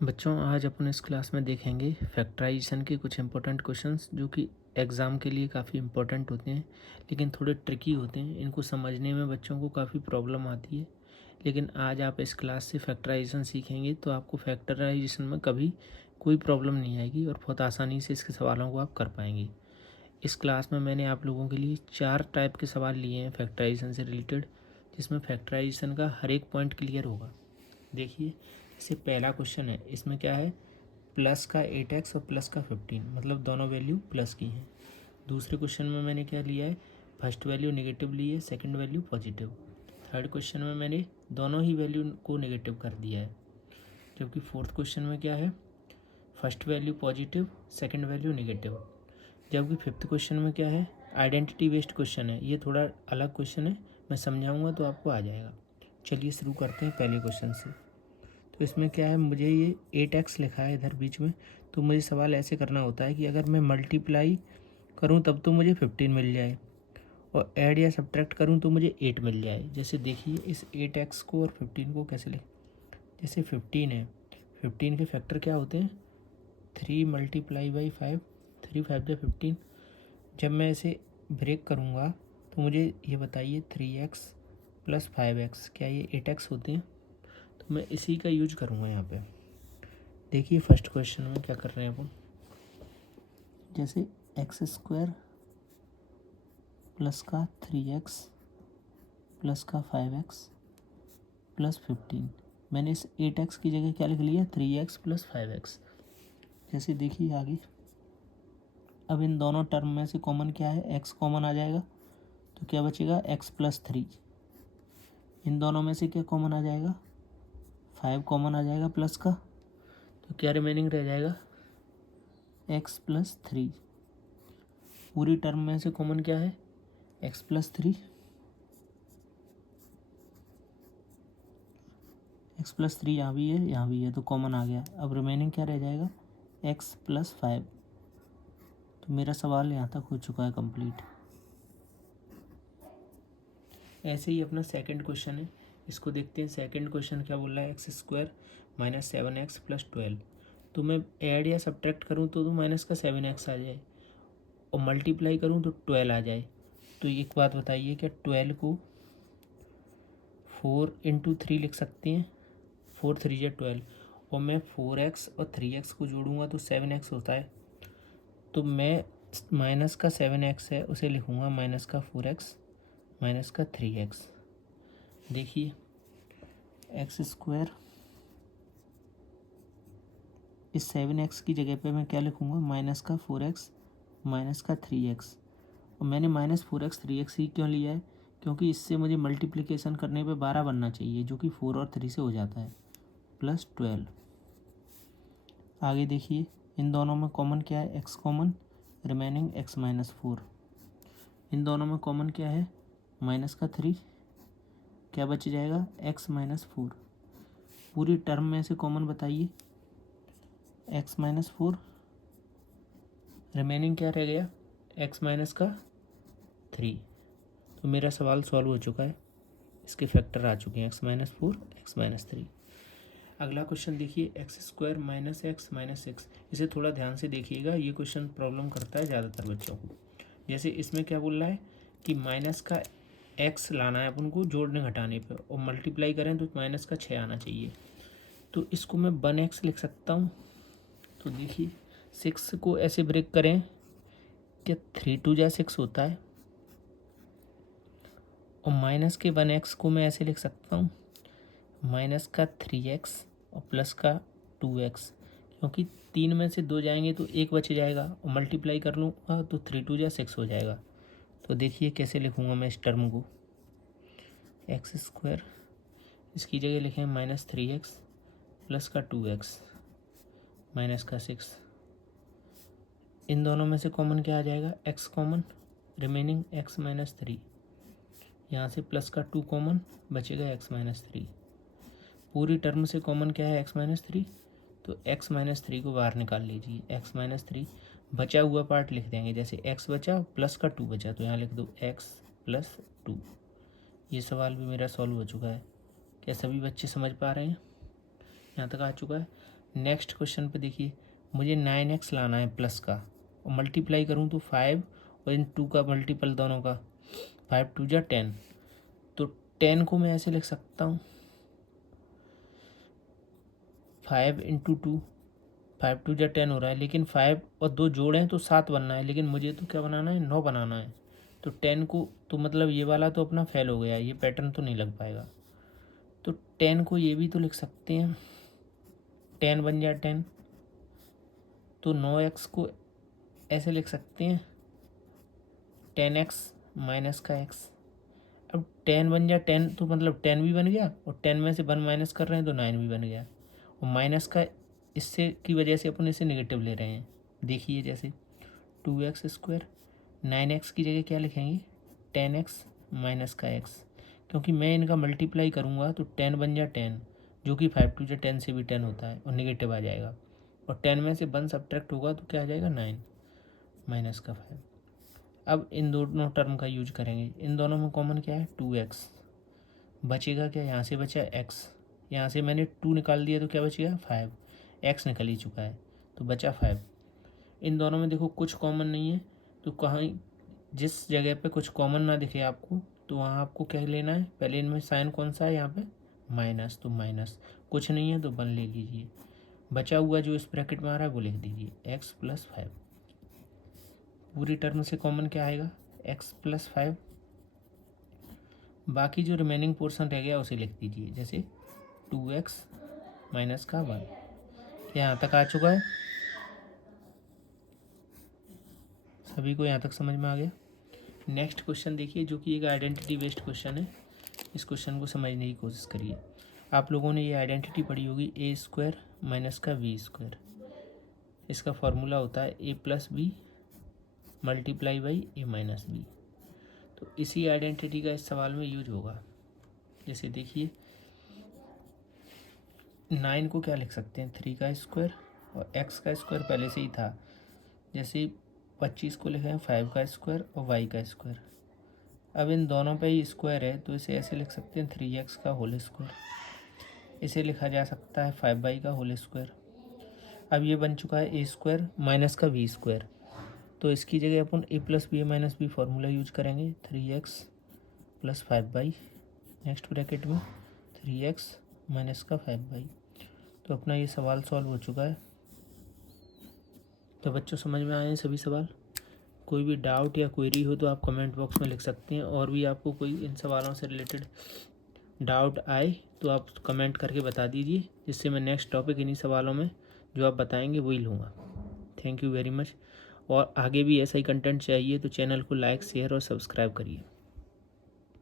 बच्चों, आज अपन इस क्लास में देखेंगे फैक्टराइजेशन के कुछ इंपॉर्टेंट क्वेश्चंस जो कि एग्ज़ाम के लिए काफ़ी इंपॉर्टेंट होते हैं, लेकिन थोड़े ट्रिकी होते हैं। इनको समझने में बच्चों को काफ़ी प्रॉब्लम आती है, लेकिन आज आप इस क्लास से फैक्टराइजेशन सीखेंगे तो आपको फैक्टराइजेशन में कभी कोई प्रॉब्लम नहीं आएगी और बहुत आसानी से इसके सवालों को आप कर पाएंगे। इस क्लास में मैंने आप लोगों के लिए 4 टाइप के सवाल लिए हैं फैक्टराइजेशन से रिलेटेड, जिसमें फैक्टराइजेशन का हर एक पॉइंट क्लियर होगा। देखिए, जैसे पहला क्वेश्चन है, इसमें क्या है, प्लस का 8x और प्लस का 15, मतलब दोनों वैल्यू प्लस की हैं। दूसरे क्वेश्चन में मैंने क्या लिया है, फर्स्ट वैल्यू नेगेटिव ली है, second value positive. Third question में मैंने दोनों ही वैल्यू को नेगेटिव कर दिया है। जबकि फोर्थ क्वेश्चन में क्या है, first value positive, second value negative. जबकि फिफ्थ क्वेश्चन में क्या है, आइडेंटिटी बेस्ड क्वेश्चन है। ये थोड़ा अलग क्वेश्चन है, मैं समझाऊंगा तो आपको आ जाएगा। चलिए शुरू करते हैं पहले क्वेश्चन से। तो इसमें क्या है, मुझे ये 8x लिखा है इधर बीच में, तो मुझे सवाल ऐसे करना होता है कि अगर मैं मल्टीप्लाई करूं तब तो मुझे 15 मिल जाए, और ऐड या सब्ट्रैक्ट करूं तो मुझे 8 मिल जाए। जैसे देखिए, इस 8x को और 15 को कैसे लिख, जैसे 15 है, 15 के फैक्टर क्या होते हैं, 3 मल्टीप्लाई बाई 5, 3 5 जा 15। जब मैं इसे ब्रेक करूँगा तो मुझे ये बताइए 3x प्लस 5x क्या ये 8x होते हैं? तो मैं इसी का यूज करूँगा यहाँ पे। देखिए फर्स्ट क्वेश्चन में क्या कर रहे हैं अपन, जैसे एक्स स्क्वायर प्लस का 3x प्लस का 5x प्लस 15। मैंने इस 8x की जगह क्या लिख लिया, 3x प्लस 5x। जैसे देखिए आगे, अब इन दोनों टर्म में से कॉमन क्या है, x कॉमन आ जाएगा तो क्या बचेगा, x प्लस 3। इन दोनों में से क्या कॉमन आ जाएगा, 5 कॉमन आ जाएगा प्लस का, तो क्या रिमेनिंग रह जाएगा, x प्लस 3। पूरी टर्म में से कॉमन क्या है, x प्लस 3, x प्लस 3 यहाँ भी है तो कॉमन आ गया। अब रिमेनिंग क्या रह जाएगा, x प्लस 5। तो मेरा सवाल यहाँ तक हो चुका है कंप्लीट। ऐसे ही अपना सेकंड क्वेश्चन है, इसको देखते हैं। सेकंड क्वेश्चन क्या बोल रहा है, x square minus 7x plus 12। तो मैं ऐड या सब्ट्रैक्ट करूँ तो माइनस का 7x आ जाए, और मल्टीप्लाई करूँ तो 12 आ जाए। तो एक बात बताइए, क्या 12 को 4 इंटू 3 लिख सकते हैं, 4 3 या 12, और मैं 4x और 3x को जोड़ूंगा तो 7x होता है। तो मैं माइनस का 7x है उसे लिखूँगा माइनस का 4x माइनस का 3x। देखिए, एक्स स्क्वायर, इस 7x की जगह पे मैं क्या लिखूँगा, माइनस का 4x माइनस का 3x। और मैंने माइनस 4x 3x ही क्यों लिया है, क्योंकि इससे मुझे मल्टीप्लिकेशन करने पे 12 बनना चाहिए, जो कि 4 और 3 से हो जाता है, प्लस 12। आगे देखिए, इन दोनों में कॉमन क्या है, x common, remaining x minus 4। इन दोनों में कॉमन क्या है, माइनस का 3, क्या बच जाएगा, x माइनस 4। पूरी टर्म में से कॉमन बताइए, x माइनस 4, रिमेनिंग क्या रह गया, x माइनस का 3। तो मेरा सवाल सॉल्व हो चुका है, इसके फैक्टर आ चुके हैं, x माइनस 4 x माइनस 3। अगला क्वेश्चन देखिए, x square minus x minus 6। इसे थोड़ा ध्यान से देखिएगा, ये क्वेश्चन प्रॉब्लम करता है ज़्यादातर बच्चों को। जैसे इसमें क्या बोल रहा है कि माइनस का x लाना है अपन को जोड़ने घटाने पे, और मल्टीप्लाई करें तो माइनस का 6 आना चाहिए। तो इसको मैं 1x लिख सकता हूँ। तो देखिए, 6 को ऐसे ब्रेक करें, क्या 3 2 जा 6 होता है, और माइनस के 1x को मैं ऐसे लिख सकता हूँ, माइनस का 3x और प्लस का 2x। क्योंकि 3 में से 2 जाएंगे तो 1 बच जाएगा, और मल्टीप्लाई कर लूँगा तो 3 2 जा 6 हो जाएगा। तो देखिए कैसे लिखूँगा मैं इस टर्म को, एक्स स्क्वायर, इसकी जगह लिखें माइनस 3x प्लस का 2x माइनस का 6। इन दोनों में से कॉमन क्या आ जाएगा, x common, remaining x minus 3। यहाँ से प्लस का 2 कॉमन, बचेगा x माइनस 3। पूरी टर्म से कॉमन क्या है, x माइनस 3, तो x माइनस 3 को बाहर निकाल लीजिए, x माइनस 3। बचा हुआ पार्ट लिख देंगे, जैसे x बचा प्लस का 2 बचा, तो यहाँ लिख दो x प्लस 2। ये सवाल भी मेरा सॉल्व हो चुका है। क्या सभी बच्चे समझ पा रहे हैं, यहाँ तक आ चुका है। नेक्स्ट क्वेश्चन पे देखिए, मुझे 9x लाना है प्लस का, और मल्टीप्लाई करूँ तो 5 और इन 2 का मल्टीपल दोनों का, 5 2 जा 10। तो 10 को मैं ऐसे लिख सकता हूँ 5 इंटू 2, 5 2 जा 10 हो रहा है, लेकिन 5 और 2 जोड़ें तो 7 बनना है, लेकिन मुझे तो क्या बनाना है, 9 बनाना है। तो 10 को तो मतलब ये वाला तो अपना फेल हो गया, ये पैटर्न तो नहीं लग पाएगा। तो 10 को ये भी तो लिख सकते हैं, 10 बन जाए 10। तो 9x को ऐसे लिख सकते हैं 10x माइनस का x। अब 10 बन जाए 10 तो मतलब 10 भी बन गया, और 10 में से 1 माइनस कर रहे हैं तो 9 भी बन गया। और माइनस का इससे की वजह से अपन इसे नेगेटिव ले रहे हैं। देखिए जैसे 2x², 9x की जगह क्या लिखेंगे 10x माइनस का x, क्योंकि मैं इनका मल्टीप्लाई करूँगा तो 10 बन जाए 10, जो कि 5 2 जा 10 से भी 10 होता है और नेगेटिव आ जाएगा। और 10 में से 1 सब्ट्रैक्ट होगा तो क्या आ जाएगा 9 माइनस का 5। अब इन दोनों टर्म का यूज करेंगे, इन दोनों में कॉमन क्या है 2x, बचेगा क्या, यहाँ से बचा x, यहाँ से मैंने 2 निकाल दिया तो क्या बचेगा 5, x निकल ही चुका है तो बचा 5। इन दोनों में देखो कुछ कॉमन नहीं है, तो कहीं जिस जगह पे कुछ कॉमन ना दिखे आपको तो वहाँ आपको क्या लेना है, पहले इनमें साइन कौन सा है यहाँ पे माइनस, तो माइनस, कुछ नहीं है तो 1 ले लीजिए, बचा हुआ जो इस ब्रैकेट में आ रहा है वो लिख दीजिए x + 5। पूरी टर्म से कॉमन क्या आएगा x + 5, बाकी जो रिमेनिंग पोर्शन रह गया उसे लिख दीजिए, जैसे 2x माइनस का 1। यहाँ तक आ चुका है, सभी को यहाँ तक समझ में आ गया। नेक्स्ट क्वेश्चन देखिए, जो कि एक आइडेंटिटी बेस्ड क्वेश्चन है। इस क्वेश्चन को समझने की कोशिश करिए। आप लोगों ने ये आइडेंटिटी पढ़ी होगी a² माइनस का b²। इसका फॉर्मूला होता है a + b multiply by a minus b। तो इसी आइडेंटिटी का इस सवाल में यूज होगा। जैसे देखिए 9 को क्या लिख सकते हैं 3 का स्क्वायर, और x का स्क्वायर पहले से ही था, जैसे 25 को लिखे हैं 5 का स्क्वायर और y का स्क्वायर। अब इन दोनों पे ही स्क्वायर है तो इसे ऐसे लिख सकते हैं 3x का होल स्क्वायर। इसे लिखा जा सकता है 5y का होल स्क्वायर। अब ये बन चुका है a² माइनस का b², तो इसकी जगह अपन a + b minus b formula use करेंगे, 3x + 5y, नेक्स्ट ब्रैकेट में 3x माइनस का 5y। तो अपना ये सवाल सॉल्व हो चुका है। तो बच्चों समझ में आए हैं सभी सवाल? कोई भी डाउट या क्वेरी हो तो आप कमेंट बॉक्स में लिख सकते हैं, और भी आपको कोई इन सवालों से रिलेटेड डाउट आए तो आप कमेंट करके बता दीजिए, जिससे मैं नेक्स्ट टॉपिक इन्हीं सवालों में जो आप बताएंगे वही लूँगा। Thank you very much. और आगे भी ऐसा ही कंटेंट चाहिए तो चैनल को लाइक, शेयर और सब्सक्राइब करिए।